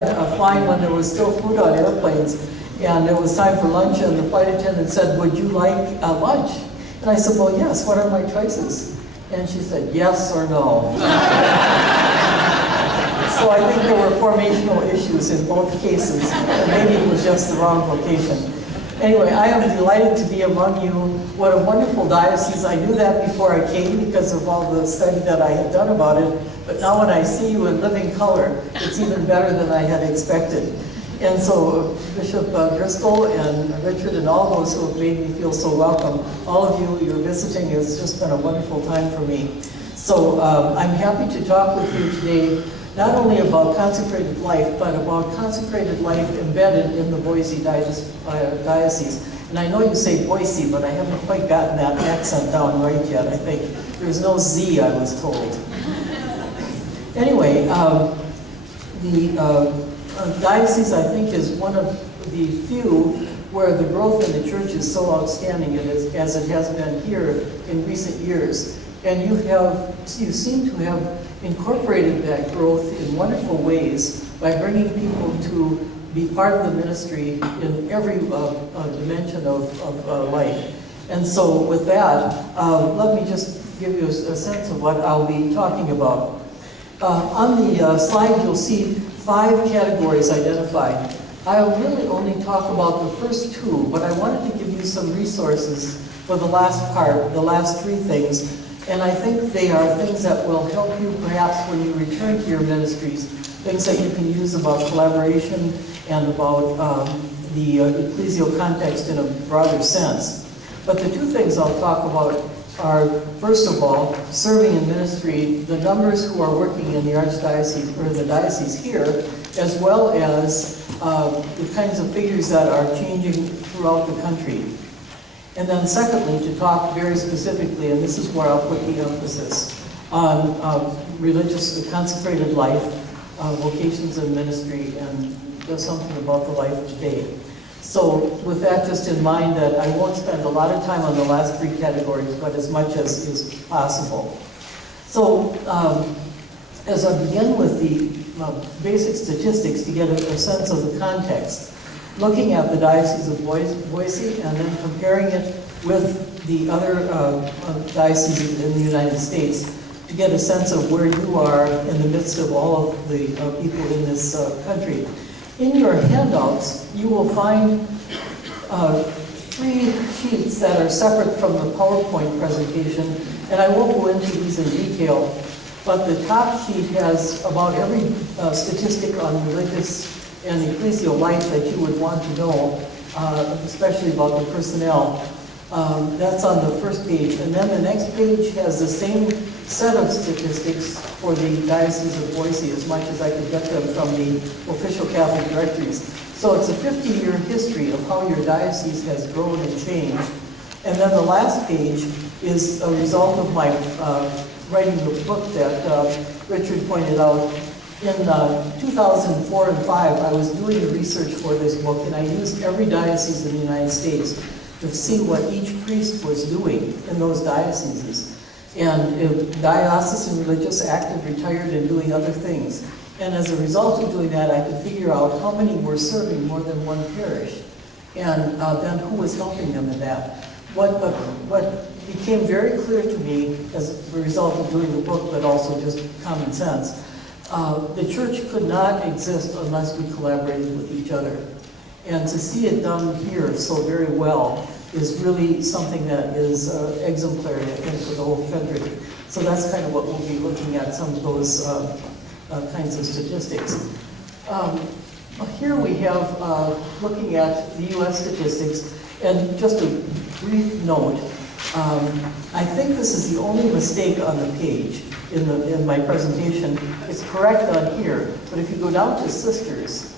Flying when there was still food on airplanes, and it was time for lunch, and the flight attendant said, "Would you like lunch?" And I said, "Well, yes, what are my choices?" And she said, "Yes or no." So I think there were formational issues in both cases, and maybe it was just the wrong vocation. Anyway, I am delighted to be among you. What a wonderful diocese. I knew that before I came because of all the study that I had done about it, but now when I see you in living color, it's even better than I had expected. And so Bishop Driscoll and Richard and all those who have made me feel so welcome, all of you, your visiting has just been a wonderful time for me. So I'm happy to talk with you today, not only about consecrated life, but about consecrated life embedded in the Boise Diocese. And I know you say Boise, but I haven't quite gotten that accent down right yet. I think there's no Z, I was told. Anyway, the diocese, I think, is one of the few where the growth in the church is so outstanding as it has been here in recent years. And you seem to have incorporated that growth in wonderful ways by bringing people to be part of the ministry in every dimension of life. And so with that, let me just give you a sense of what I'll be talking about. On the slide, you'll see 5 categories identified. I'll really only talk about the first 2, but I wanted to give you some resources for the last part, the last 3 things. And I think they are things that will help you perhaps when you return to your ministries, things that you can use about collaboration and about the ecclesial context in a broader sense. But the 2 things I'll talk about are, first of all, serving in ministry, the numbers who are working in the Archdiocese, or the diocese here, as well as the kinds of figures that are changing throughout the country. And then secondly, to talk very specifically, and this is where I'll put the emphasis, on religious, consecrated life, vocations and ministry, and just something about the life today. So with that just in mind, that I won't spend a lot of time on the last 3 categories, but as much as is possible. So as I begin with the basic statistics to get a sense of the context, looking at the Diocese of Boise and then comparing it with the other dioceses in the United States to get a sense of where you are in the midst of all of the people in this country. In your handouts, you will find 3 sheets that are separate from the PowerPoint presentation, and I won't go into these in detail, but the top sheet has about every statistic on religious and ecclesial life that you would want to know, especially about the personnel. That's on the first page. And then the next page has the same set of statistics for the Diocese of Boise, as much as I could get them from the official Catholic directories. So it's a 50-year history of how your diocese has grown and changed. And then the last page is a result of my writing the book that Richard pointed out. In 2004 and 2005, I was doing the research for this book, and I used every diocese in the United States to see what each priest was doing in those dioceses. And diocesan religious, active, retired, and doing other things. And as a result of doing that, I could figure out how many were serving more than one parish, and then who was helping them in that. What became very clear to me as a result of doing the book, but also just common sense, the church could not exist unless we collaborated with each other. And to see it done here so very well is really something that is exemplary, I think, for the whole country. So that's kind of what we'll be looking at, some of those kinds of statistics. Here we have, looking at the U.S. statistics, and just a brief note, I think this is the only mistake on the page in my presentation. It's correct on here, but if you go down to sisters,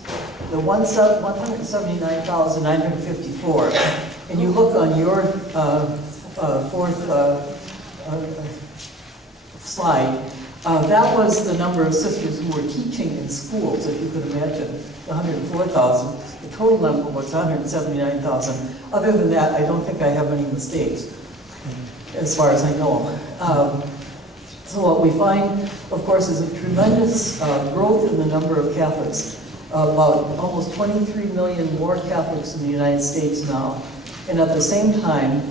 the 179,954, and you look on your 4th slide, that was the number of sisters who were teaching in schools, if you could imagine, 104,000. The total number was 179,000. Other than that, I don't think I have any mistakes, as far as I know. So what we find, of course, is a tremendous growth in the number of Catholics. about almost 23 million more Catholics in the United States now. And at the same time,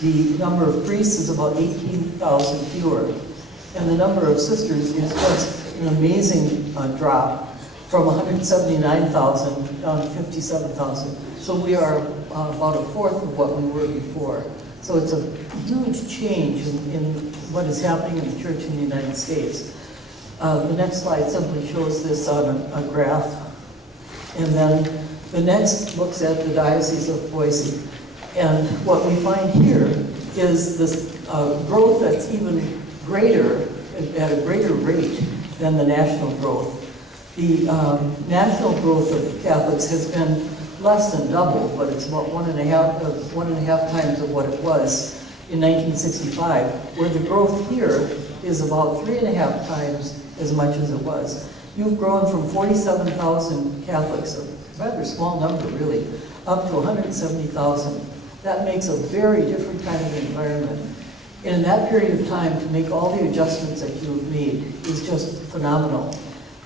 the number of priests is about 18,000 fewer. And the number of sisters is just an amazing drop from 179,000 down to 57,000. So we are about a fourth of what we were before. So it's a huge change in what is happening in the church in the United States. The next slide simply shows this on a graph. And then the next looks at the Diocese of Boise. And what we find here is this growth that's even greater, at a greater rate than the national growth. The national growth of Catholics has been less than double, but it's about one and a half times of what it was in 1965, where the growth here is about 3.5 times as much as it was. You've grown from 47,000 Catholics, a rather small number really, up to 170,000. That makes a very different kind of environment. And in that period of time, to make all the adjustments that you've made is just phenomenal.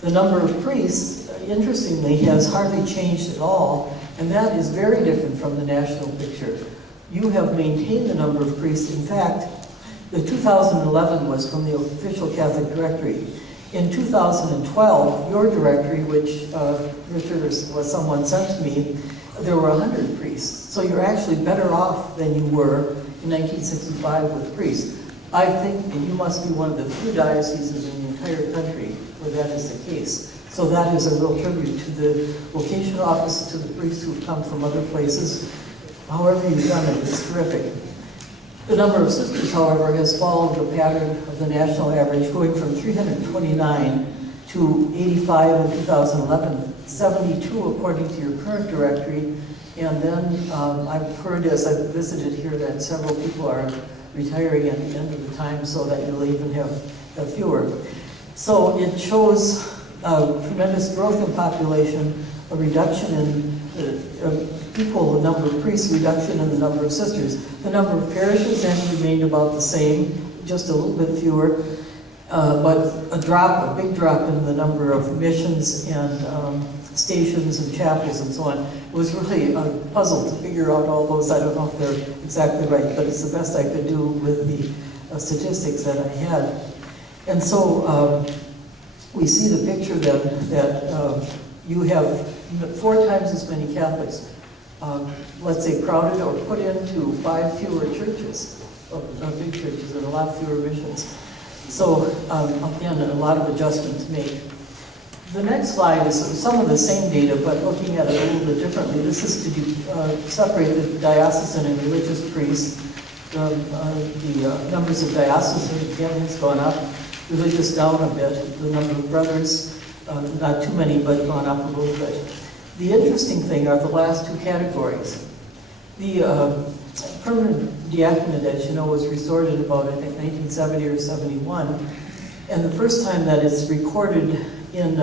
The number of priests, interestingly, has hardly changed at all, and that is very different from the national picture. You have maintained the number of priests. In fact, the 2011 was from the official Catholic directory. In 2012, your directory, which Richard or someone sent to me, there were 100 priests. So you're actually better off than you were in 1965 with priests. I think that you must be one of the few dioceses in the entire country where that is the case. So that is a real tribute to the vocation office, to the priests who've come from other places. However you've done it, it's terrific. The number of sisters, however, has followed the pattern of the national average, going from 329 to 85 in 2011, 72 according to your current directory, and then I've heard as I've visited here that several people are retiring at the end of the time, so that you'll even have fewer. So it shows tremendous growth in population, a reduction in equal the number of priests, reduction in the number of sisters. The number of parishes has remained about the same, just a little bit fewer, but a big drop in the number of missions and stations and chapels and so on. It was really a puzzle to figure out all those. I don't know if they're exactly right, but it's the best I could do with the statistics that I had. And so we see the picture then that you have 4 times as many Catholics, let's say crowded or put into 5 fewer churches, big churches, and a lot fewer missions. So again, a lot of adjustment to make. The next slide is some of the same data, but looking at it a little bit differently. This is to separate the diocesan and religious priests. The numbers of diocesan, again, has gone up. Religious down a bit. The number of brothers, not too many, but gone up a little bit. The interesting thing are the last 2 categories. The permanent diaconate, as you know, was restored in about, I think, 1970 or 71. And the first time that it's recorded in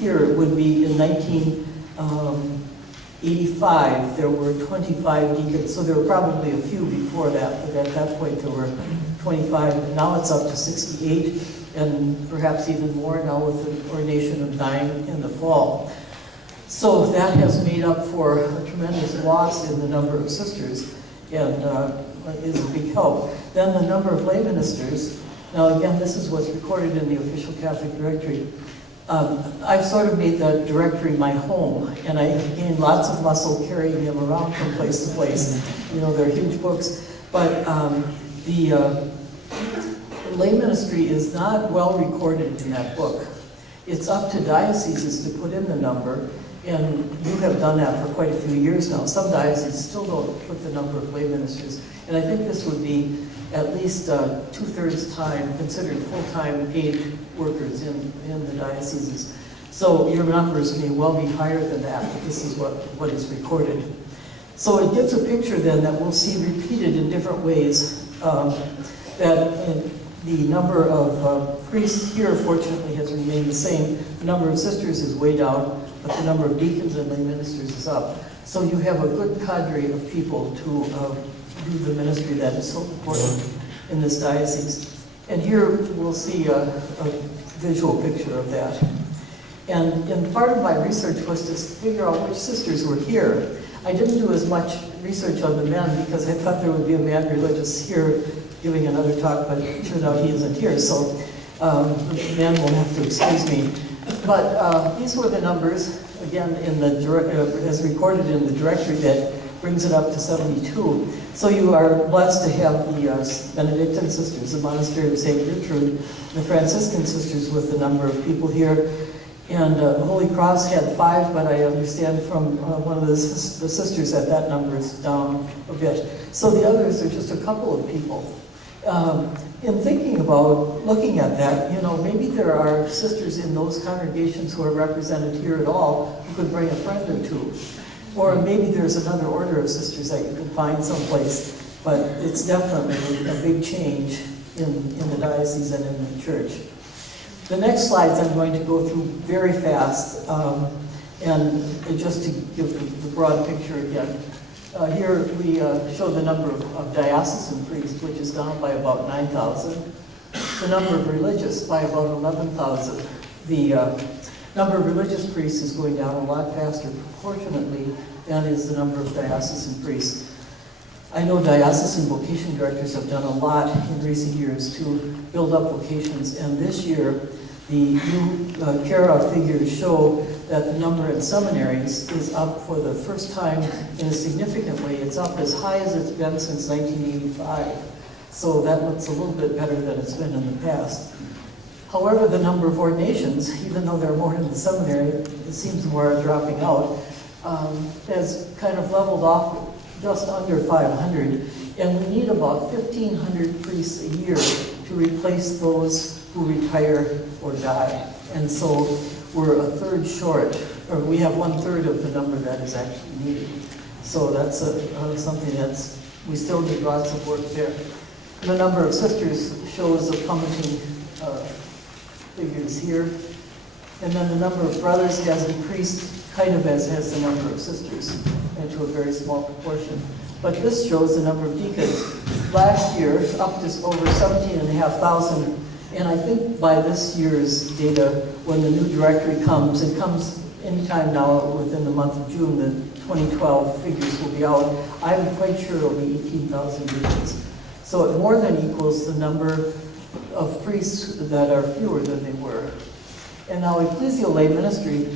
here would be in 1985. There were 25 deacons, so there were probably a few before that, but at that point there were 25. And now it's up to 68, and perhaps even more now with the ordination of 9 in the fall. So that has made up for a tremendous loss in the number of sisters, and is a big help. Then the number of lay ministers. Now again, this is what's recorded in the official Catholic directory. I've sort of made the directory my home, and I have gained lots of muscle carrying them around from place to place. You know, they're huge books. But the lay ministry is not well recorded in that book. It's up to dioceses to put in the number, and you have done that for quite a few years now. Some dioceses still don't put the number of lay ministers, and I think this would be at least 2/3 time considered full-time paid workers in the dioceses. So your numbers may well be higher than that, but this is what is recorded. So it gives a picture then that we'll see repeated in different ways, that the number of priests here, fortunately, has remained the same. The number of sisters is way down, but the number of deacons and lay ministers is up. So you have a good cadre of people to do the ministry that is so important in this diocese. And here we'll see a visual picture of that. And part of my research was to figure out which sisters were here. I didn't do as much research on the men because I thought there would be a man religious here giving another talk, but it turned out he isn't here, so the men will have to excuse me. But these were the numbers, again, in the as recorded in the directory that brings it up to 72. So you are blessed to have the Benedictine sisters, the Monastery of St. Gertrude, the Franciscan sisters with the number of people here. And Holy Cross had 5, but I understand from one of the sisters that number is down a bit. So the others are just a couple of people. In thinking about looking at that, you know, maybe there are sisters in those congregations who are represented here at all who could bring a friend or two. Or maybe there's another order of sisters that you can find someplace, but it's definitely a big change in the diocese and in the church. The next slides I'm going to go through very fast, and just to give the broad picture again. Here we show the number of diocesan priests, which is down by about 9,000. The number of religious by about 11,000. The number of religious priests is going down a lot faster proportionately than is the number of diocesan priests. I know diocesan vocation directors have done a lot in recent years to build up vocations, and this year the new CARA figures show that the number in seminaries is up for the first time in a significant way. It's up as high as it's been since 1985. So that looks a little bit better than it's been in the past. However, the number of ordinations, even though there are more in the seminary, it seems more are dropping out, has kind of leveled off just under 500. And we need about 1,500 priests a year to replace those who retire or die. And so we're a third short, or we have 1/3 of the number that is actually needed. So that's something that's, we still need lots of work there. The number of sisters shows the plummeting figures here. And then the number of brothers has increased kind of as has the number of sisters, and to a very small proportion. But this shows the number of deacons. Last year, up to over 17,500. And I think by this year's data, when the new directory comes, it comes anytime now within the month of June, the 2012 figures will be out. I'm quite sure it'll be 18,000 deacons. So it more than equals the number of priests that are fewer than they were. And now ecclesial lay ministry,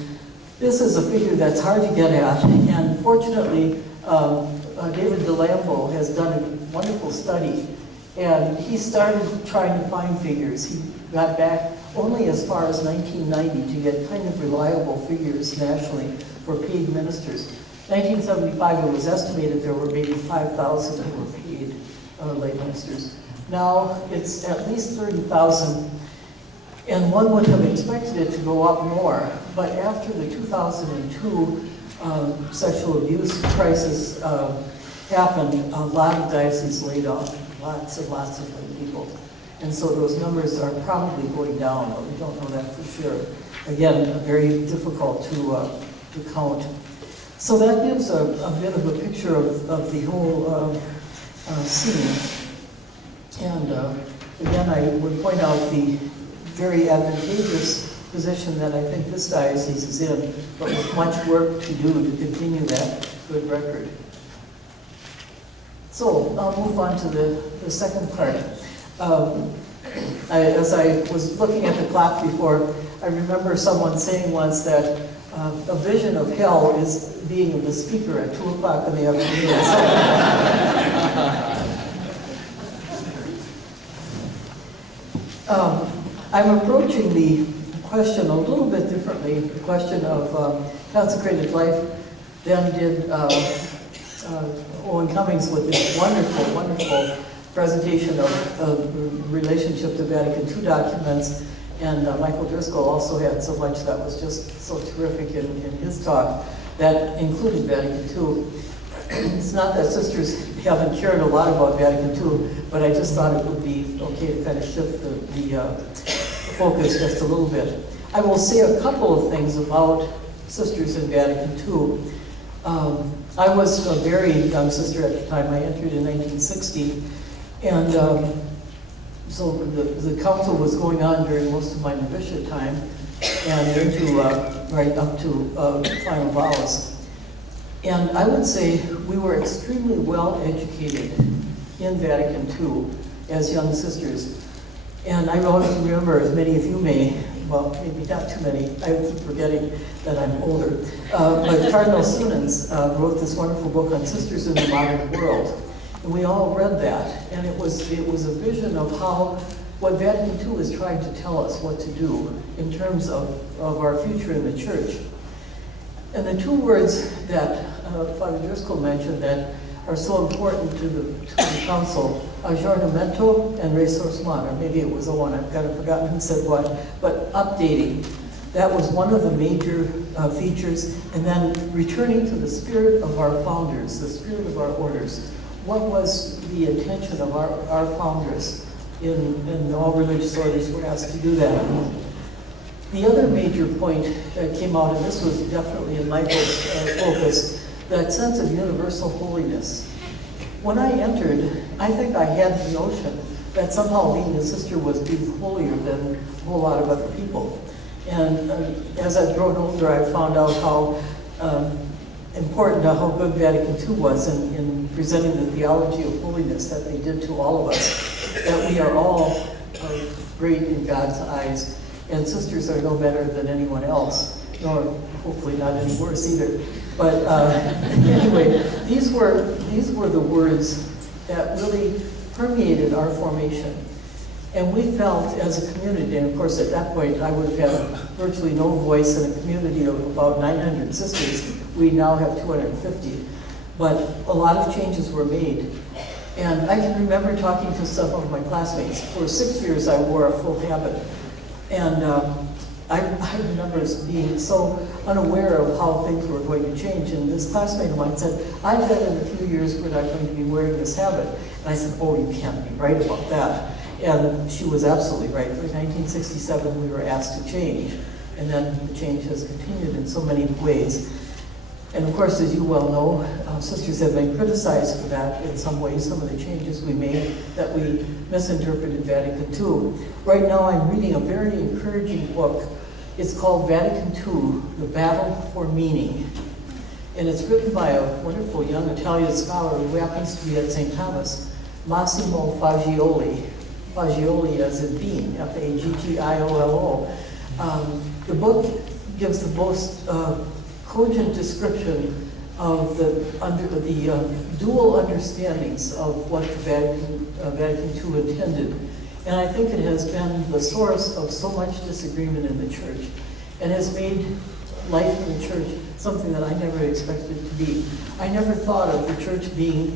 this is a figure that's hard to get at. And fortunately, David DeLambo has done a wonderful study. And he started trying to find figures. He got back only as far as 1990 to get kind of reliable figures nationally for paid ministers. 1975, it was estimated there were maybe 5,000 who were paid lay ministers. Now it's at least 30,000, and one would have expected it to go up more. But after the 2002 sexual abuse crisis happened, a lot of dioceses laid off lots of lay people. And so those numbers are probably going down, but we don't know that for sure. Again, very difficult to count. So that gives a bit of a picture of the whole scene. And again, I would point out the very advantageous position that I think this diocese is in, but with much work to do to continue that good record. So I'll move on to the second part. As I was looking at the clock before, I remember someone saying once that a vision of hell is being the speaker at 2 o'clock in the afternoon. I'm approaching the question a little bit differently, the question of consecrated life, than did Owen Cummings with this wonderful presentation of relationship to Vatican II documents. And Michael Driscoll also had so much that was just so terrific in his talk that included Vatican II. It's not that sisters haven't cared a lot about Vatican II, but I just thought it would be okay to kind of shift the focus just a little bit. I will say a couple of things about sisters in Vatican II. I was a very young sister at the time. I entered in 1960, and so the council was going on during most of my novitiate time, and into right up to final vows. And I would say we were extremely well educated in Vatican II as young sisters. And I always remember, as many of you may, well, maybe not too many, I keep forgetting that I'm older, but Cardinal Sunens wrote this wonderful book on Sisters in the Modern World. And we all read that, and it was a vision of what Vatican II is trying to tell us what to do in terms of our future in the church. And the two words that Father Driscoll mentioned that are so important to the council, aggiornamento and ressourcement, or maybe it was the one, I've kind of forgotten who said what, but updating. That was one of the major features, and then returning to the spirit of our founders, the spirit of our orders. What was the intention of our founders in all religious orders were asked to do that? The other major point that came out, and this was definitely in Michael's focus, that sense of universal holiness. When I entered, I think I had the notion that somehow being a sister was being holier than a whole lot of other people. And as I've grown older, I've found out how important, how good Vatican II was in presenting the theology of holiness that they did to all of us, that we are all great in God's eyes, and sisters are no better than anyone else, nor hopefully not any worse either. But anyway, these were the words that really permeated our formation. And we felt as a community, and of course at that point I would have had virtually no voice in a community of about 900 sisters. We now have 250. But a lot of changes were made. And I can remember talking to some of my classmates. For 6 years I wore a full habit. And I remember being so unaware of how things were going to change. And this classmate of mine said, I bet in a few years we're not going to be wearing this habit. And I said, oh, you can't be right about that. And she was absolutely right. In 1967, we were asked to change. And then the change has continued in so many ways. And of course, as you well know, sisters have been criticized for that in some ways, some of the changes we made, that we misinterpreted Vatican II. Right now, I'm reading a very encouraging book. It's called Vatican II, The Battle for Meaning. And it's written by a wonderful young Italian scholar who happens to be at St. Thomas, Massimo Fagioli. Fagioli as in being, F-A-G-G-I-O-L-O. The book gives the most cogent description of the dual understandings of what the Vatican II intended. And I think it has been the source of so much disagreement in the church and has made life in the church something that I never expected it to be. I never thought of the church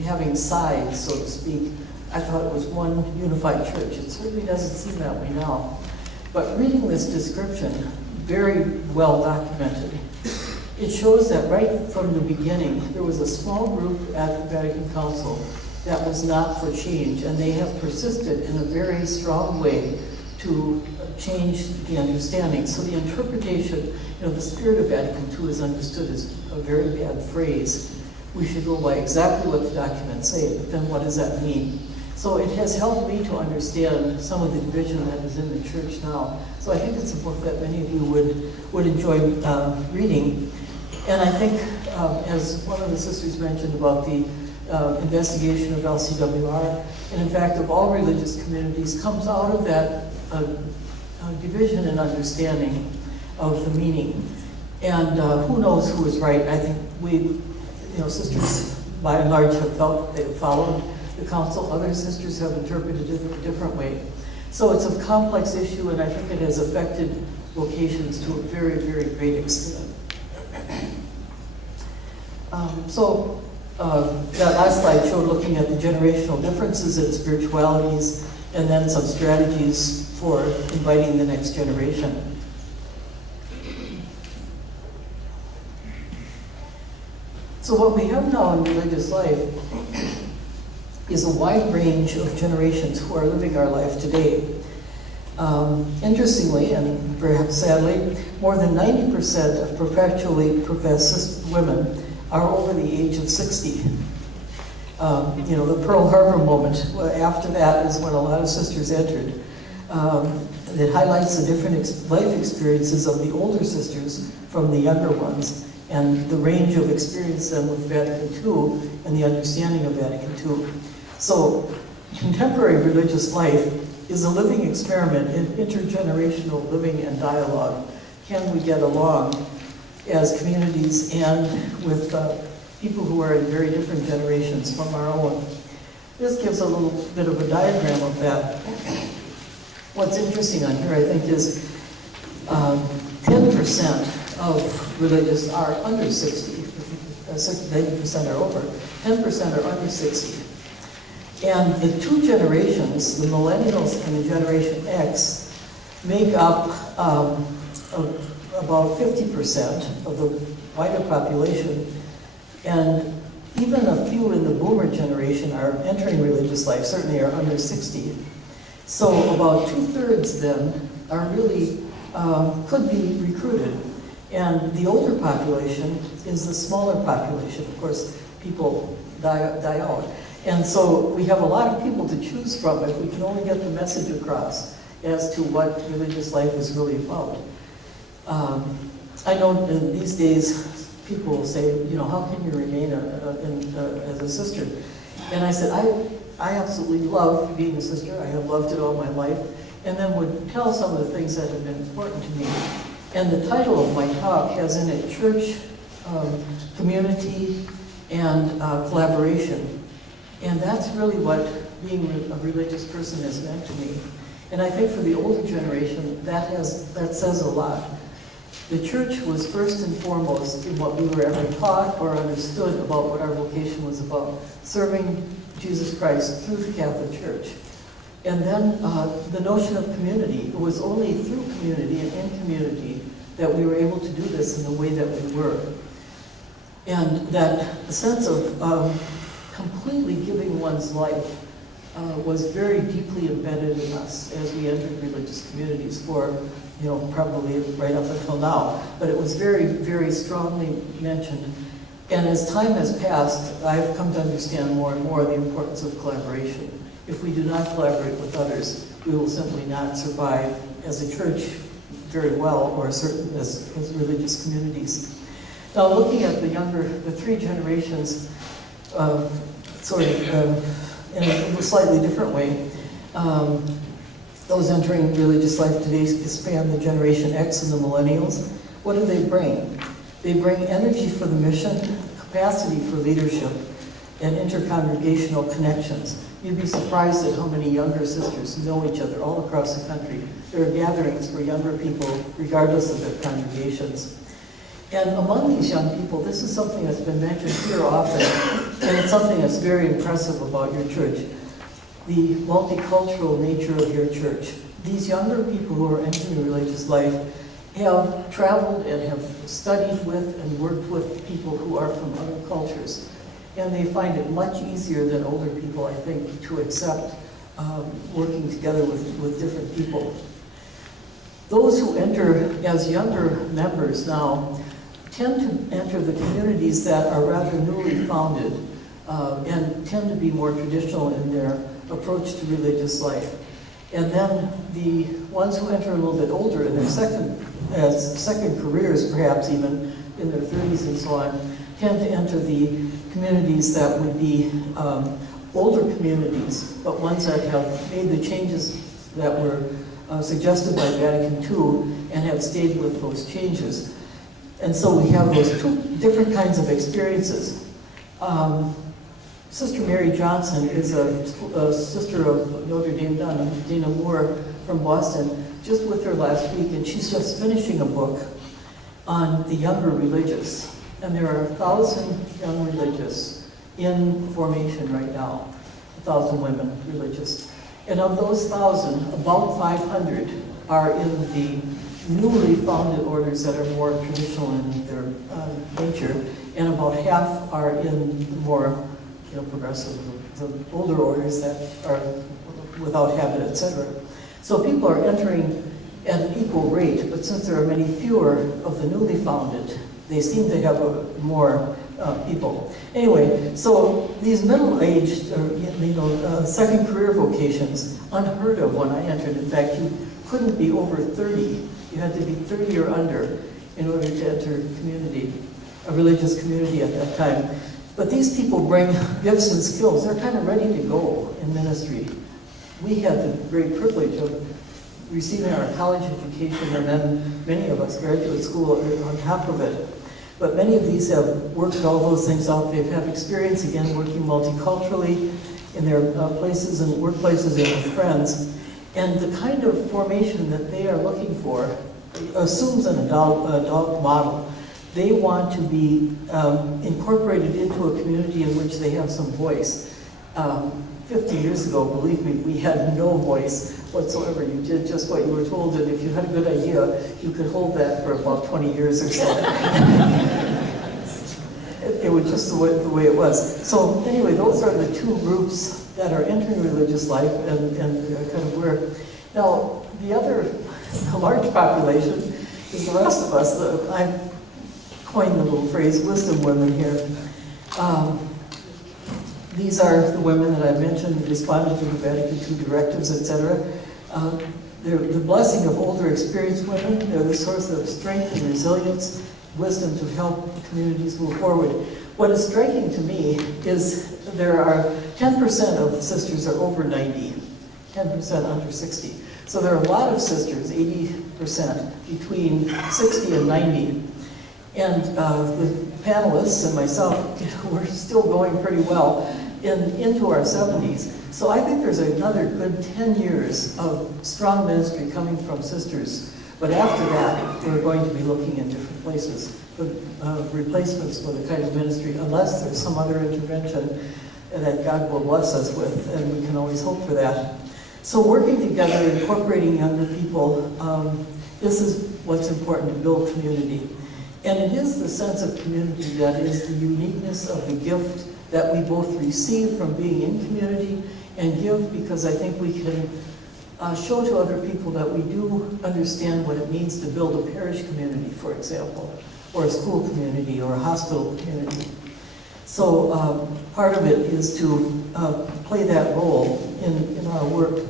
having sides, so to speak. I thought it was one unified church. It certainly doesn't seem that way now. But reading this description, very well documented, it shows that right from the beginning, there was a small group at the Vatican Council that was not for change, and they have persisted in a very strong way to change the understanding. So the interpretation, the spirit of Vatican II is understood as a very bad phrase. We should go by exactly what the documents say, but then what does that mean? So it has helped me to understand some of the division that is in the church now. So I think it's a book that many of you would enjoy reading. And I think, as one of the sisters mentioned about the investigation of LCWR, and in fact of all religious communities, comes out of that division and understanding of the meaning. And who knows who is right? I think we, sisters by and large have felt that they followed the council. Other sisters have interpreted it a different way. So it's a complex issue, and I think it has affected vocations to a very, very great extent. That last slide showed looking at the generational differences in spiritualities and then some strategies for inviting the next generation. So what we have now in religious life is a wide range of generations who are living our life today. Interestingly, and perhaps sadly, more than 90% of perpetually professed women are over the age of 60. The Pearl Harbor moment, after that is when a lot of sisters entered. that highlights the different life experiences of the older sisters from the younger ones, and the range of experience then with Vatican II and the understanding of Vatican II. So, contemporary religious life is a living experiment in intergenerational living and dialogue. Can we get along as communities and with people who are in very different generations from our own? This gives a little bit of a diagram of that. What's interesting on here, I think, is 10% of religious are under 60. 90% are over. 10% are under 60. And the two generations, the millennials and the Generation X, make up about 50% of the wider population. And even a few in the boomer generation are entering religious life, certainly are under 60. So about 2/3 then are really, could be recruited. And the older population is the smaller population. Of course, people die out. And so we have a lot of people to choose from if we can only get the message across as to what religious life is really about. I know in these days, people will say, you know, how can you remain as a sister? And I said, I absolutely love being a sister. I have loved it all my life. And then would tell some of the things that have been important to me. And the title of my talk has in it church, community, and collaboration. And that's really what being a religious person has meant to me. And I think for the older generation, that says a lot. The church was first and foremost in what we were ever taught or understood about what our vocation was about, serving Jesus Christ through the Catholic Church. And then the notion of community. It was only through community and in community that we were able to do this in the way that we were. And that sense of completely giving one's life was very deeply embedded in us as we entered religious communities for, you know, probably right up until now. But it was very, very strongly mentioned. And as time has passed, I've come to understand more and more the importance of collaboration. If we do not collaborate with others, we will simply not survive as a church very well, or certain as religious communities. Now, looking at the three generations, in a slightly different way. Those entering religious life today span the Generation X and the millennials. What do they bring? They bring energy for the mission, capacity for leadership, and intercongregational connections. You'd be surprised at how many younger sisters know each other all across the country. There are gatherings for younger people, regardless of their congregations. And among these young people, this is something that's been mentioned here often, and it's something that's very impressive about your church, the multicultural nature of your church. These younger people who are entering religious life have traveled and have studied with and worked with people who are from other cultures. And they find it much easier than older people, I think, to accept working together with different people. Those who enter as younger members now tend to enter the communities that are rather newly founded and tend to be more traditional in their approach to religious life. And then the ones who enter a little bit older in their second careers, perhaps even in their 30s and so on, tend to enter the communities that would be older communities, but ones that have made the changes that were suggested by Vatican II and have stayed with those changes. And so we have those two different kinds of experiences. Sister Mary Johnson is a sister of Notre Dame Dana Moore from Boston, just with her last week, and she's just finishing a book on the younger religious. And there are 1,000 young religious in formation right now, 1,000 women religious. And of those 1,000, about 500 are in the newly founded orders that are more traditional in their nature, and about half are in the more progressive, the older orders that are without habit, etc. So people are entering at an equal rate, but since there are many fewer of the newly founded, they seem to have a more people. Anyway, so these middle-aged, second career vocations, unheard of when I entered. In fact, you couldn't be over 30. You had to be 30 or under in order to enter community, a religious community at that time. But these people bring gifts and skills. They're kind of ready to go in ministry. We had the great privilege of receiving our college education, and then many of us graduate school on top of it. But many of these have worked all those things out. They've had experience, again, working multiculturally in their places and workplaces and with friends. And the kind of formation that they are looking for assumes an adult model. They want to be incorporated into a community in which they have some voice. 50 years ago, believe me, we had no voice whatsoever. You did just what you were told, and if you had a good idea, you could hold that for about 20 years or so. It was just the way it was. So anyway, those are the two groups that are entering religious life and kind of where. Now, the large population is the rest of us. I coined the little phrase, wisdom women here. These are the women that I mentioned, responded to the Vatican II directives, etc. They're the blessing of older, experienced women. They're the source of strength and resilience, wisdom to help communities move forward. What is striking to me is there are 10% of sisters are over 90, 10% under 60. So there are a lot of sisters, 80%, between 60 and 90. And the panelists and myself, we're still going pretty well into our 70s. So I think there's another good 10 years of strong ministry coming from sisters. But after that, we're going to be looking in different places for replacements for the kind of ministry, unless there's some other intervention that God will bless us with, and we can always hope for that. So working together, incorporating younger people, this is what's important to build community. And it is the sense of community that is the uniqueness of the gift that we both receive from being in community and give, because I think we can show to other people that we do understand what it means to build a parish community, for example, or a school community or a hospital community. So part of it is to play that role in our work.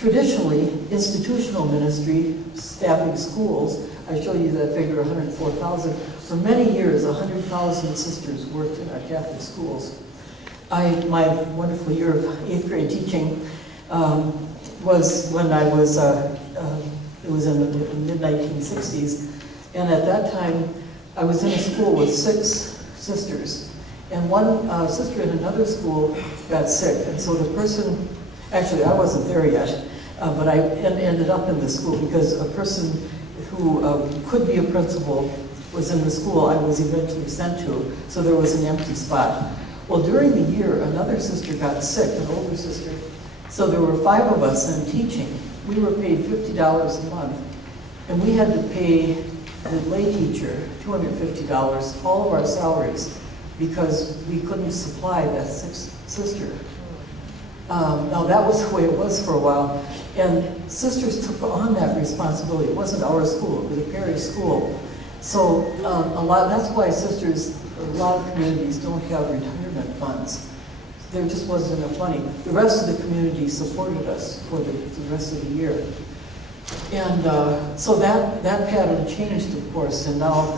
Traditionally, institutional ministry, staffing schools, I show you that figure, 104,000. For many years, 100,000 sisters worked in our Catholic schools. My wonderful year of 8th grade teaching was when I was, it was in the mid-1960s, and at that time, I was in a school with 6 sisters, and one sister in another school got sick, and so the person, actually I wasn't there yet, but I ended up in the school because a person who could be a principal was in the school I was eventually sent to, so there was an empty spot. Well, during the year, another sister got sick, an older sister, so there were 5 of us in teaching. We were paid $50 a month, and we had to pay the lay teacher $250, all of our salaries, because we couldn't supply that 6th sister. Now that was the way it was for a while, and sisters took on that responsibility. It wasn't our school, it was a parish school. So that's why sisters, a lot of communities don't have retirement funds. There just wasn't enough money. The rest of the community supported us for the rest of the year. And so that pattern changed, of course, and now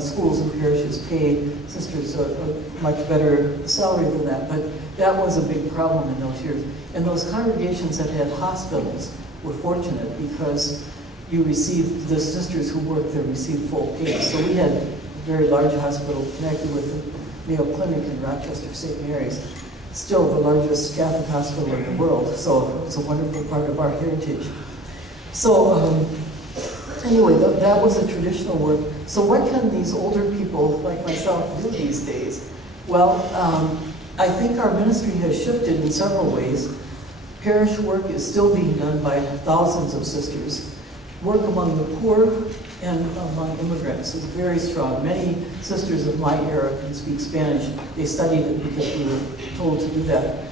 schools and parishes pay sisters a much better salary than that, but that was a big problem in those years. And those congregations that had hospitals were fortunate because you received, the sisters who worked there received full pay. So we had a very large hospital connected with the Mayo Clinic in Rochester, St. Mary's, still the largest Catholic hospital in the world, so it's a wonderful part of our heritage. So anyway, that was a traditional work. So what can these older people like myself do these days? Well, I think our ministry has shifted in several ways. Parish work is still being done by thousands of sisters. Work among the poor and among immigrants is very strong. Many sisters of my era can speak Spanish. They studied it because we were told to do that.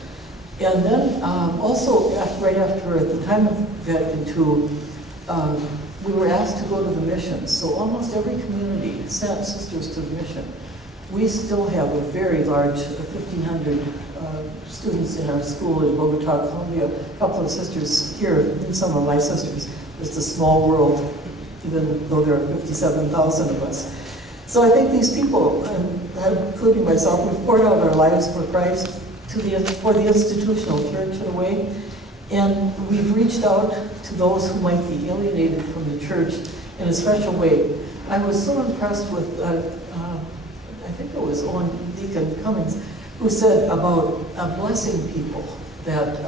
And then also, right after, at the time of Vatican II, we were asked to go to the missions. So almost every community sent sisters to the mission. We still have a very large 1,500 students in our school in Bogota, Colombia. A couple of sisters here, and some of my sisters. It's a small world, even though there are 57,000 of us. So I think these people, including myself, we've poured out our lives for Christ for the institutional church in a way. And we've reached out to those who might be alienated from the church in a special way. I was so impressed with, I think it was Owen Deacon Cummings, who said about blessing people that,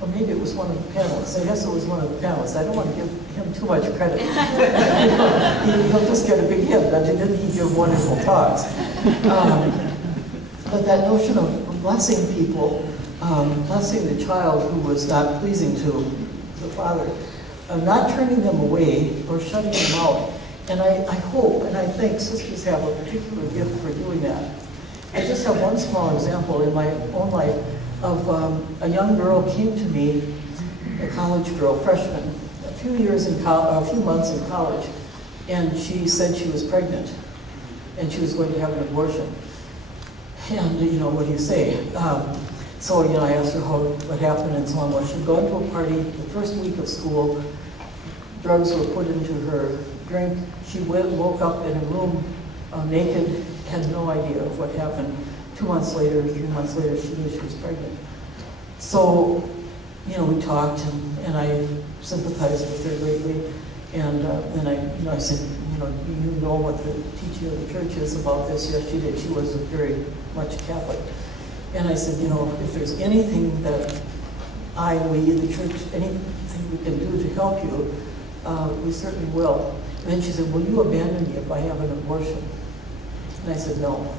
or maybe it was one of the panelists. I guess it was one of the panelists. I don't want to give him too much credit. He'll just get a big hit. Didn't he give wonderful talks? But that notion of blessing people, blessing the child who was not pleasing to the father, not turning them away or shutting them out. And I hope and I think sisters have a particular gift for doing that. I just have one small example in my own life of a young girl came to me, a college girl, freshman, a few months in college, and she said she was pregnant and she was going to have an abortion. And what do you say? So I asked her what happened and so on. Well, she'd gone to a party the first week of school. Drugs were put into her drink. She woke up in a room naked, had no idea of what happened. 2 months later, 3 months later, she knew she was pregnant. So, we talked, and I sympathized with her greatly. And then I said, you know what the teaching of the church is about this? Yes, she did. She was very much Catholic. And I said, if there's anything that we, the church, anything we can do to help you, we certainly will. And then she said, will you abandon me if I have an abortion? And I said, no,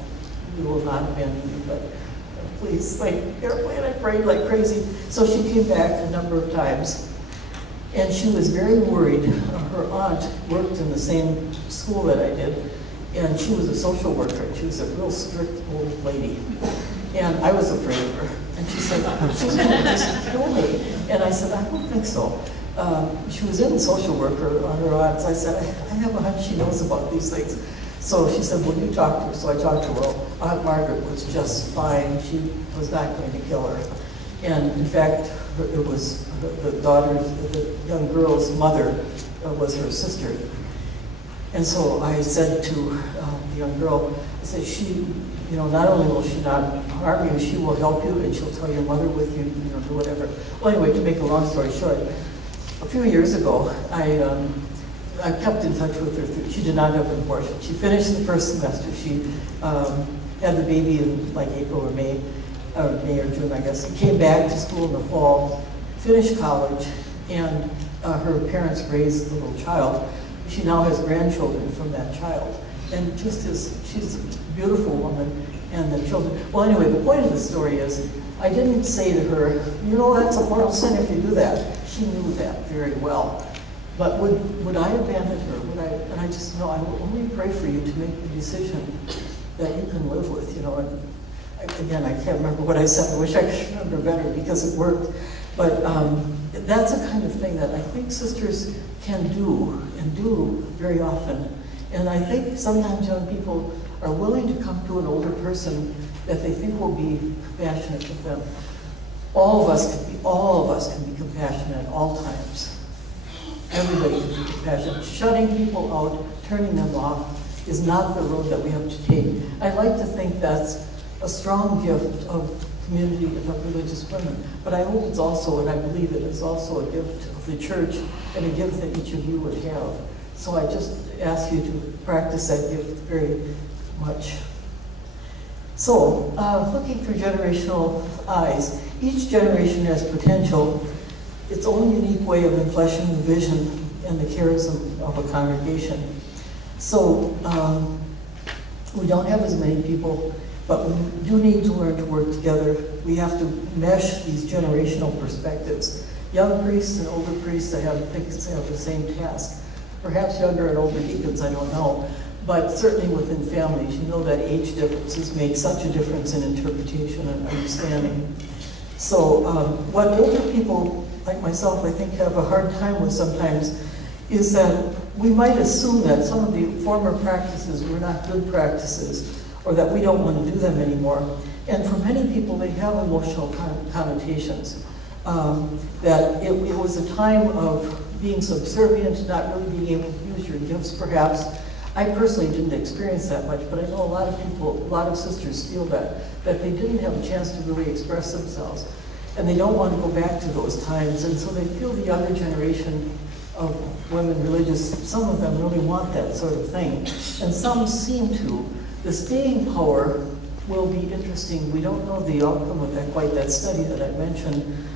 we will not abandon you, but please, carefully. And I prayed like crazy. So she came back a number of times, and she was very worried. Her aunt worked in the same school that I did, and she was a social worker. She was a real strict old lady. And I was afraid of her. And she said, she's going to just kill me. And I said, I don't think so. She was in social worker on her aunts. I said, I have a hunch she knows about these things. So she said, well, you talk to her. So I talked to her. Well, Aunt Margaret was just fine. She was not going to kill her. And in fact, it was the young girl's mother was her sister. And so I said to the young girl, I said, not only will she not harm you, she will help you, and she'll tell your mother with you, do whatever. Well, anyway, to make a long story short, a few years ago, I kept in touch with her. She did not have an abortion. She finished the first semester. She had the baby in April or May or June, I guess. Came back to school in the fall, finished college, and her parents raised the little child. She now has grandchildren from that child. And she's a beautiful woman, and the children. Well, anyway, the point of the story is, I didn't say to her, that's a mortal sin if you do that. She knew that very well. But would I abandon her? And I just know I will only pray for you to make the decision that you can live with, And again, I can't remember what I said. I wish I could remember better because it worked. But that's the kind of thing that I think sisters can do and do very often. And I think sometimes young people are willing to come to an older person that they think will be compassionate with them. All of us can be compassionate at all times. Everybody can be compassionate. Shutting people out, turning them off, is not the road that we have to take. I like to think that's a strong gift of community of religious women, but I hope it's also, and I believe it is also a gift of the church and a gift that each of you would have. So I just ask you to practice that gift very much. So, looking through generational eyes, each generation has potential, its own unique way of enfleshing the vision and the charism of a congregation. So, we don't have as many people, but we do need to learn to work together. We have to mesh these generational perspectives. Young priests and older priests have the same task. Perhaps younger and older deacons, I don't know. But certainly within families, that age differences make such a difference in interpretation and understanding. So what older people, like myself, I think have a hard time with sometimes is that we might assume that some of the former practices were not good practices, or that we don't want to do them anymore. And for many people, they have emotional connotations. That it was a time of being subservient, not really being able to use your gifts, perhaps. I personally didn't experience that much, but I know a lot of people, a lot of sisters feel that they didn't have a chance to really express themselves. And they don't want to go back to those times. And so they feel the younger generation of women religious, some of them really want that sort of thing. And some seem to. The staying power will be interesting. We don't know the outcome of that, quite that study that I mentioned.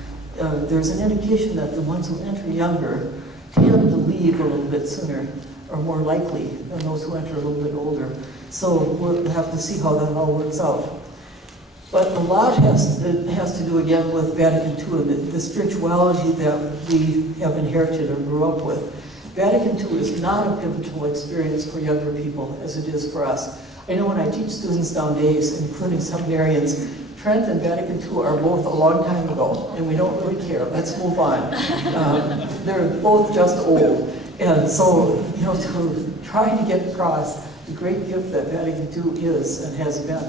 There's an indication that the ones who enter younger tend to leave a little bit sooner, or more likely than those who enter a little bit older. So we'll have to see how that all works out. But a lot has to do again with Vatican II, and the spirituality that we have inherited or grew up with. Vatican II is not a pivotal experience for younger people as it is for us. I know when I teach students nowadays, including seminarians, Trent and Vatican II are both a long time ago, and we don't really care. Let's move on. They're both just old. And so, to try to get across the great gift that Vatican II is and has been,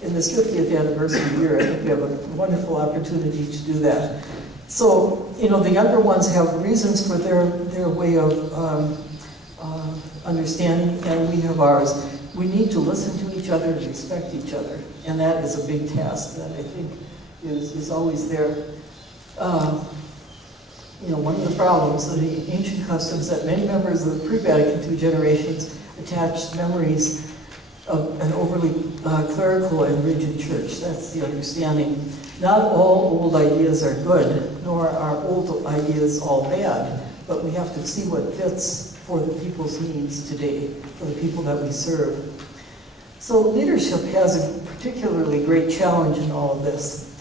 in this 50th anniversary year, I think we have a wonderful opportunity to do that. So, the younger ones have reasons for their way of understanding, and we have ours. We need to listen to each other and respect each other, and that is a big task that I think is always there. One of the problems of the ancient customs that many members of the pre-Vatican II generations attached memories of an overly clerical and rigid church. That's the understanding. Not all old ideas are good, nor are old ideas all bad, but we have to see what fits for the people's needs today, for the people that we serve. So leadership has a particularly great challenge in all of this.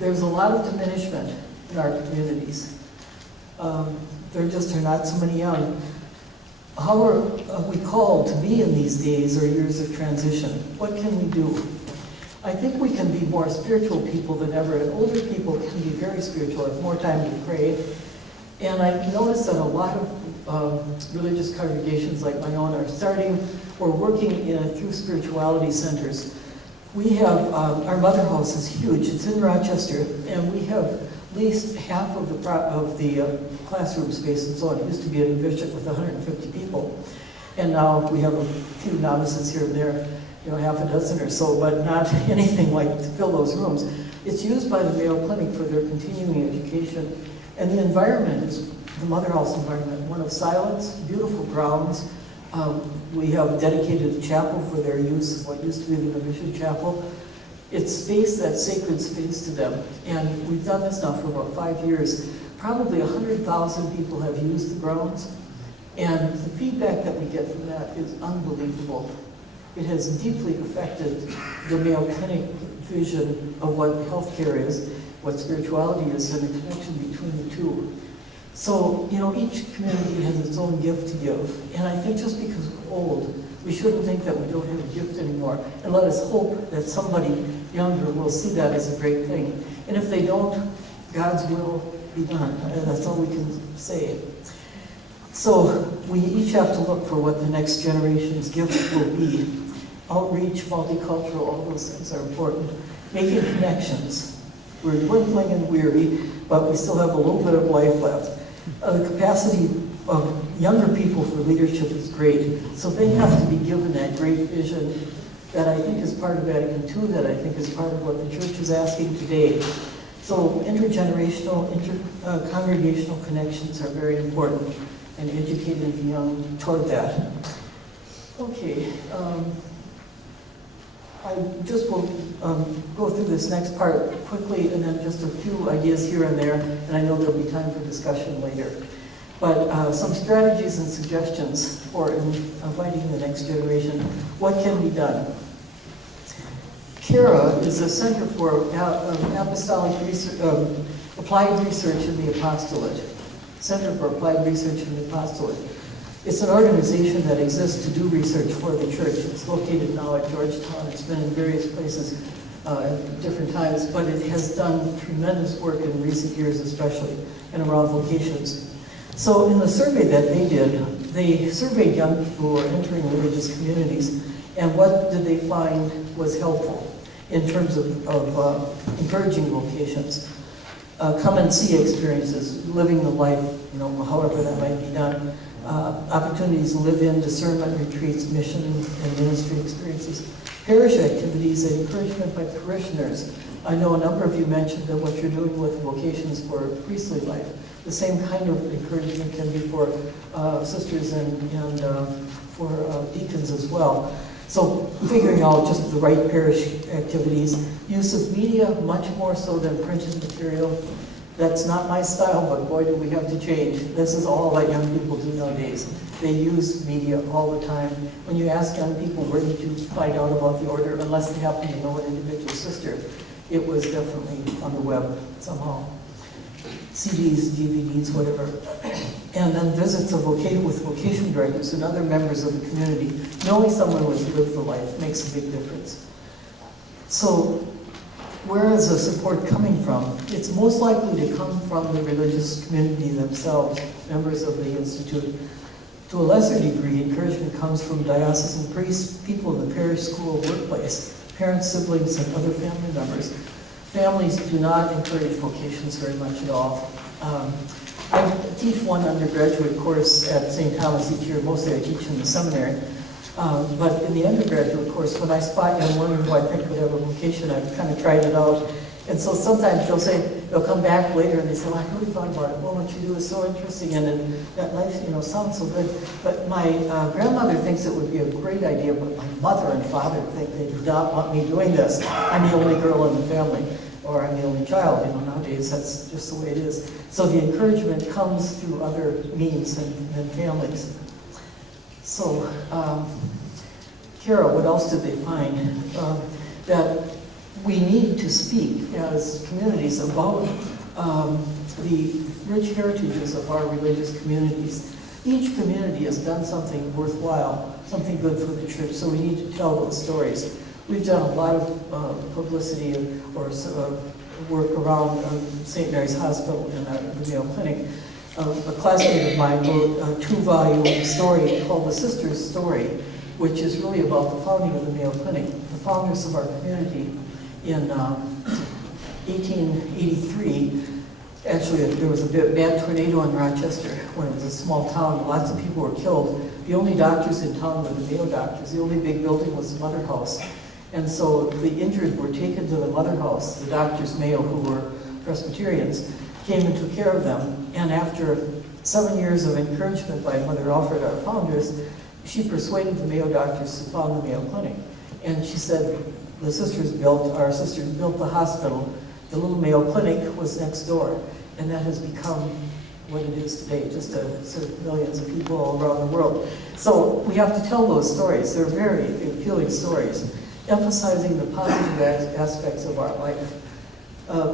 There's a lot of diminishment in our communities. There just are not so many young. How are we called to be in these days or years of transition? What can we do? I think we can be more spiritual people than ever, and older people can be very spiritual, have more time to pray. And I've noticed that a lot of religious congregations like my own are starting or working through spirituality centers. We have, our mother house is huge, it's in Rochester, and we have at least half of the classroom space and so on. It used to be a novitiate with 150 people, and now we have a few novices here and there, half a dozen or so, but not anything like to fill those rooms. It's used by the Mayo Clinic for their continuing education, and the environment is the mother house environment, one of silence, beautiful grounds. We have dedicated a chapel for their use of what used to be the novitiate chapel. It's space, that's sacred space to them. And we've done this now for about 5 years. Probably 100,000 people have used the grounds. And the feedback that we get from that is unbelievable. It has deeply affected the Mayo Clinic vision of what healthcare is, what spirituality is, and the connection between the two. So, each community has its own gift to give. And I think just because we're old, we shouldn't think that we don't have a gift anymore. And let us hope that somebody younger will see that as a great thing. And if they don't, God's will be done. And that's all we can say. So we each have to look for what the next generation's gift will be. Outreach, multicultural, all those things are important. Making connections. We're dwindling and weary, but we still have a little bit of life left. The capacity of younger people for leadership is great, so they have to be given that great vision that I think is part of Vatican II, that I think is part of what the Church is asking today. So intergenerational, congregational connections are very important, and educating the young toward that. Okay, I just will go through this next part quickly, and then just a few ideas here and there, and I know there'll be time for discussion later. But some strategies and suggestions for inviting the next generation. What can be done? CARA is a Center for Apostolic Research, Applied Research in the Apostolate. Center for Applied Research in the Apostolate. It's an organization that exists to do research for the church. It's located now at Georgetown. It's been in various places at different times, but it has done tremendous work in recent years, especially, and around vocations. So in the survey that they did, they surveyed young people who are entering religious communities, and what did they find was helpful in terms of encouraging vocations. Come and see experiences, living the life, however that might be done. Opportunities to live in, discernment retreats, mission and ministry experiences. Parish activities and encouragement by parishioners. I know a number of you mentioned that what you're doing with vocations for priestly life. The same kind of encouragement can be for sisters and for deacons as well. So figuring out just the right parish activities. Use of media, much more so than printed material. That's not my style, but boy, do we have to change. This is all that young people do nowadays. They use media all the time. When you ask young people, where did you find out about the order, unless they happen to know an individual sister, it was definitely on the web somehow. CDs, DVDs, whatever. And then visits of with vocation directors and other members of the community. Knowing someone who has lived the life makes a big difference. So, where is the support coming from? It's most likely to come from the religious community themselves, members of the Institute. To a lesser degree, encouragement comes from diocesan priests, people in the parish, school, workplace, parents, siblings, and other family members. Families do not encourage vocations very much at all. I teach one undergraduate course at St. Thomas each year. Mostly I teach in the seminary. But in the undergraduate course, when I spot young women who I think would have a vocation, I've kind of tried it out. And so sometimes they'll come back later and they say, well, I really thought about it. Well, what you do is so interesting and that life, sounds so good. But my grandmother thinks it would be a great idea, but my mother and father think they do not want me doing this. I'm the only girl in the family, or I'm the only child. Nowadays that's just the way it is. So the encouragement comes through other means than families. So, Kara, what else did they find? That we need to speak as communities about the rich heritages of our religious communities. Each community has done something worthwhile, something good for the church, so we need to tell those stories. We've done a lot of publicity or work around St. Mary's Hospital and the Mayo Clinic. A classmate of mine wrote a 2-volume story called The Sister's Story, which is really about the founding of the Mayo Clinic. The founders of our community in 1883, actually there was a bad tornado in Rochester when it was a small town. Lots of people were killed. The only doctors in town were the Mayo doctors. The only big building was the Mother House. And so the injured were taken to the Mother House. The doctors, Mayo, who were Presbyterians, came and took care of them. And after 7 years of encouragement by Mother Alfred, our founders, she persuaded the Mayo doctors to found the Mayo Clinic. And she said, our sisters built the hospital. The little Mayo Clinic was next door. And that has become what it is today, just to serve millions of people all around the world. So we have to tell those stories. They're very appealing stories, emphasizing the positive aspects of our life.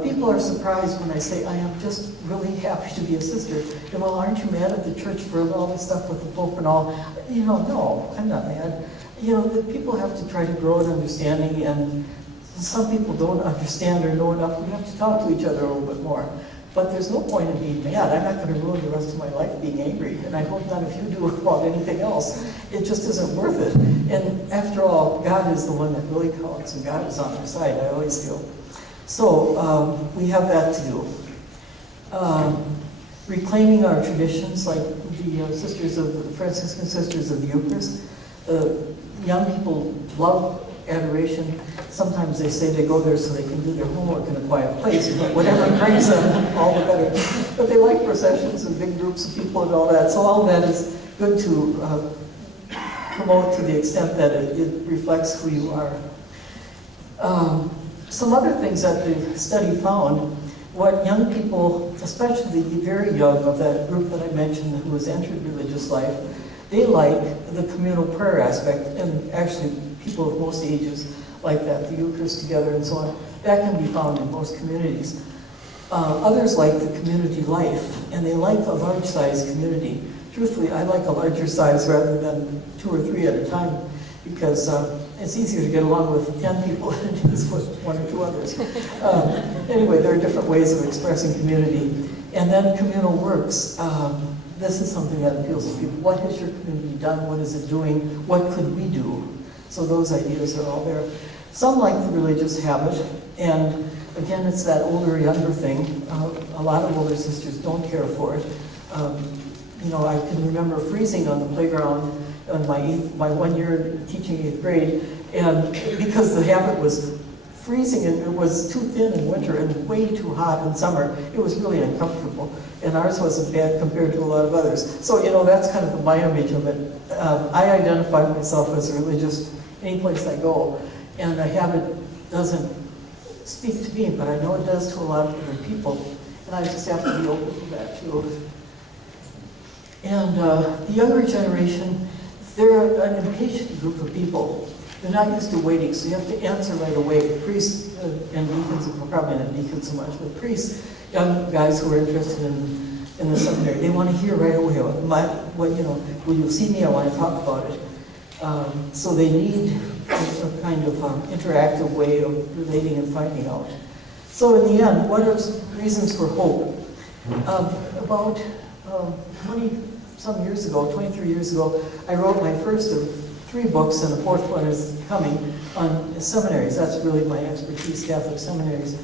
People are surprised when I say, I am just really happy to be a sister. And well, aren't you mad at the church for all this stuff with the Pope and all? No, I'm not mad. The people have to try to grow in understanding, and some people don't understand or know enough. We have to talk to each other a little bit more. But there's no point in being mad. I'm not going to ruin the rest of my life being angry, and I hope none of you do about anything else. It just isn't worth it. And after all, God is the one that really counts, and God is on our side, I always feel. So we have that to do. Reclaiming our traditions, like the Franciscan Sisters of the Eucharist. Young people love adoration. Sometimes they say they go there so they can do their homework in a quiet place, but whatever brings them, all the better. But they like processions and big groups of people and all that, so all that is good to promote to the extent that it reflects who you are. Some other things that the study found, what young people, especially the very young of that group that I mentioned who has entered religious life, they like the communal prayer aspect, and actually people of most ages like that, the Eucharist together and so on. That can be found in most communities. Others like the community life, and they like a large-sized community. Truthfully, I like a larger size rather than 2 or 3 at a time, because it's easier to get along with 10 people than it is with 1 or 2 others. Anyway, there are different ways of expressing community. And then communal works. this is something that appeals to people. What has your community done? What is it doing? What could we do? So those ideas are all there. Some like the religious habit, and again, it's that older-younger thing. A lot of older sisters don't care for it. You know, I can remember freezing on the playground in my 1 year teaching 8th grade, and because the habit was freezing and it was too thin in winter and way too hot in summer, it was really uncomfortable. And ours wasn't bad compared to a lot of others. So, you know, that's kind of my image of it. I identify myself as a religious any place I go, and a habit doesn't speak to me, but I know it does to a lot of other people, and I just have to be open to that too. And the younger generation, they're an impatient group of people. They're not used to waiting, so you have to answer right away. Priests and deacons, probably not deacons so much, but priests, young guys who are interested in the seminary, they want to hear right away will you see me? I want to talk about it. So they need a kind of interactive way of relating and finding out. So in the end, what are reasons for hope? About 20-some years ago, 23 years ago, I wrote my first of 3 books, and the 4th one is coming, on seminaries. That's really my expertise, Catholic seminaries.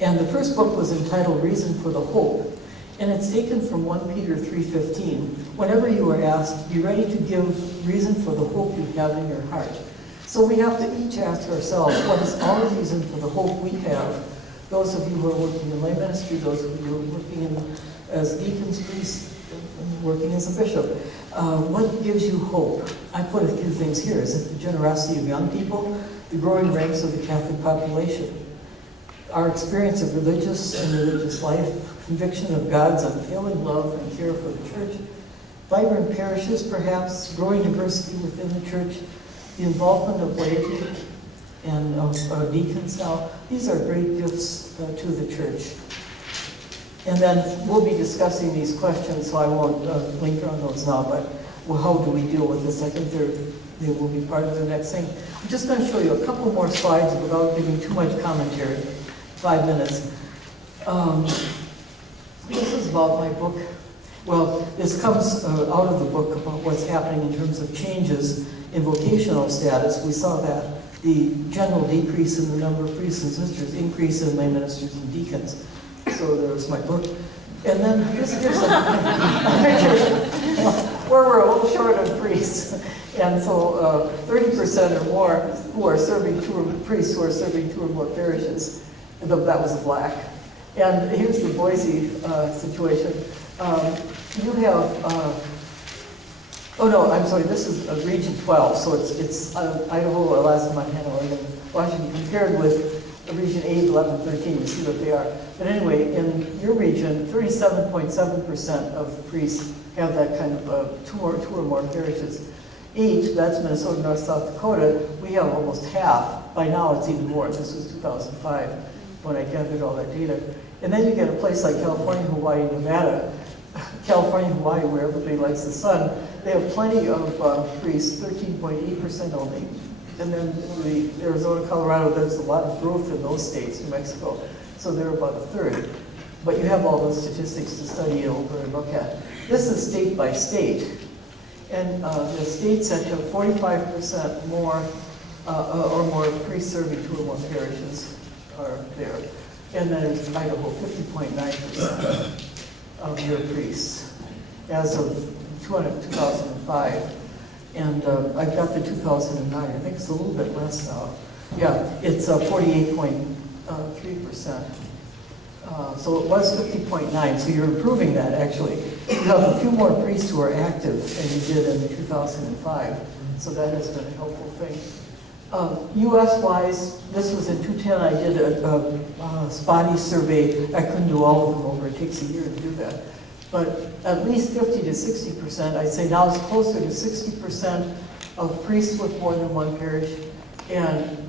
And the first book was entitled Reason for the Hope. And it's taken from 1 Peter 3:15. Whenever you are asked, be ready to give reason for the hope you have in your heart. So we have to each ask ourselves, what is our reason for the hope we have? Those of you who are working in lay ministry, those of you who are working as deacons, priests, working as a bishop, what gives you hope? I put a few things here. Is it the generosity of young people, the growing ranks of the Catholic population, our experience of religious and religious life, conviction of God's unfailing love and care for the church, vibrant parishes perhaps, growing diversity within the church, the involvement of laity and of deacons now. These are great gifts to the church. And then we'll be discussing these questions, so I won't linger on those now, but how do we deal with this? I think they will be part of the next thing. I'm just going to show you a couple more slides without giving too much commentary. 5 minutes. This is about my book. Well, this comes out of the book about what's happening in terms of changes in vocational status. We saw that the general decrease in the number of priests and sisters, increase in lay ministers and deacons. So there's my book. And then here's a picture where we're a little short of priests. And so 30% or more who are serving priests who are serving 2 or more parishes. That was black. And here's the Boise situation. You have, oh no, I'm sorry, this is region 12, so it's Idaho, Alaska, Montana, Oregon, Washington, compared with region 8, 11, 13, you see what they are. But anyway, in your region, 37.7% of priests have that kind of 2 or more parishes. 8, that's Minnesota, North, South Dakota, we have almost half. By now it's even more. This was 2005 when I gathered all that data. And then you get a place like California, Hawaii, Nevada. California, Hawaii, where everybody likes the sun, they have plenty of priests, 13.8% only. And then the Arizona, Colorado, there's a lot of growth in those states, New Mexico, so they're about a third. But you have all those statistics to study over and look at. This is state by state. And the states that have 45% more or more priests serving 2 or more parishes are there. And then in Idaho, 50.9% of your priests as of 2005. And I've got the 2009, I think it's a little bit less now. Yeah, it's 48.3%. So it was 50.9, so you're improving that actually. You have a few more priests who are active than you did in 2005, so that has been a helpful thing. US-wise, this was in 2010, I did a spotty survey. I couldn't do all of them over, it takes a year to do that. But at least 50 to 60%, I'd say now it's closer to 60% of priests with more than 1 parish,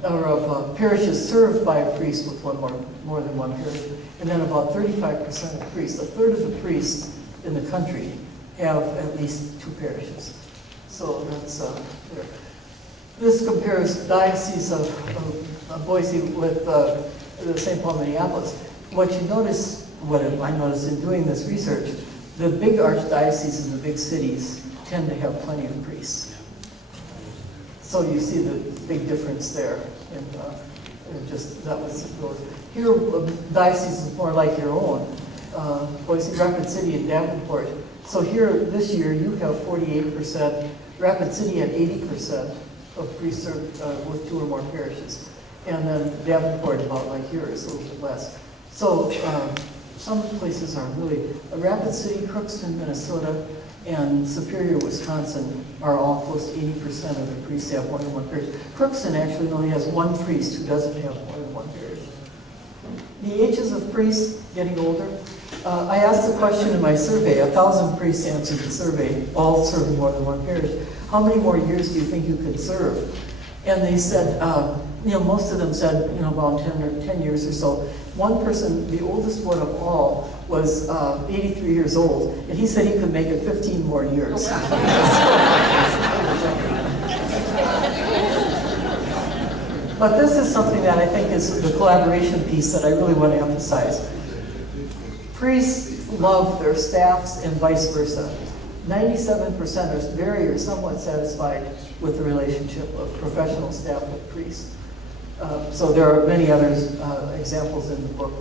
or of parishes served by a priest with more than 1 parish, and then about 35% of priests, a third of the priests in the country have at least 2 parishes. So that's there. This compares Diocese of Boise with the St. Paul, Minneapolis. What you notice, what I noticed in doing this research, The big archdioceses in the big cities tend to have plenty of priests. So you see the big difference there. And just that was here. Diocese is more like your own. Boise, Rapid City, and Davenport. So here this year you have 48%. Rapid City had 80% of priests with 2 or more parishes, and then Davenport about like yours, a little bit less. So some places are really Rapid City, Crookston, Minnesota, and Superior, Wisconsin are all close to 80% of the priests have more than one parish. Crookston actually only has 1 priest who doesn't have more than 1 parish. The ages of priests getting older. I asked the question in my survey. 1,000 priests answered the survey, all serving more than 1 parish. How many more years do you think you could serve? And they said, most of them said, about 10 years or so. One person, the oldest one of all, was 83 years old, and he said he could make it 15 more years. But this is something that I think is the collaboration piece that I really want to emphasize. Priests love their staffs and vice versa. 97% are very or somewhat satisfied with the relationship of professional staff with priests. So there are many other examples in the book.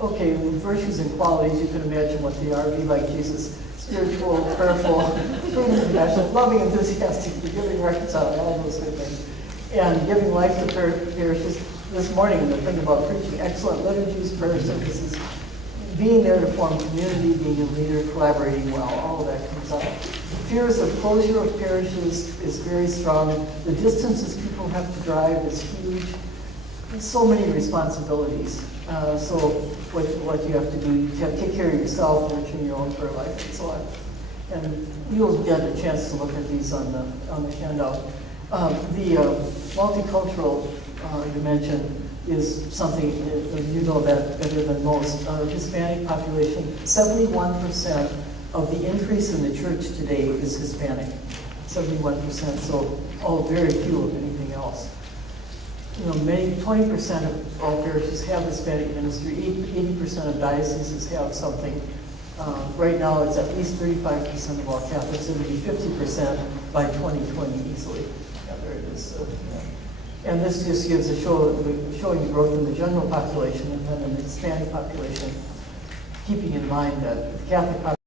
Okay, virtues and qualities, you can imagine what they are. Be like Jesus, spiritual, prayerful, prudent, compassionate, loving, enthusiastic, forgiving, reconciling, all those good things. And giving life to parishes. This morning, the thing about preaching, excellent liturgies, prayer services, being there to form community, being a leader, collaborating well, all of that comes out. Fears of closure of parishes is very strong. The distances people have to drive is huge. There's so many responsibilities. So what you have to do, you have to take care of yourself, nurture your own prayer life, and so on. And you'll get a chance to look at these on the handout. The multicultural dimension is something you know that better than most. Hispanic population, 71% of the increase in the church today is Hispanic. 71%, so very few of anything else. 20% of all parishes have Hispanic ministry. 80% of dioceses have something. Right now, it's at least 35% of all Catholics. It'll be 50% by 2020 easily. Yeah, there it is. And this just gives a showing the growth in the general population and then in the Hispanic population, keeping in mind that the Catholic population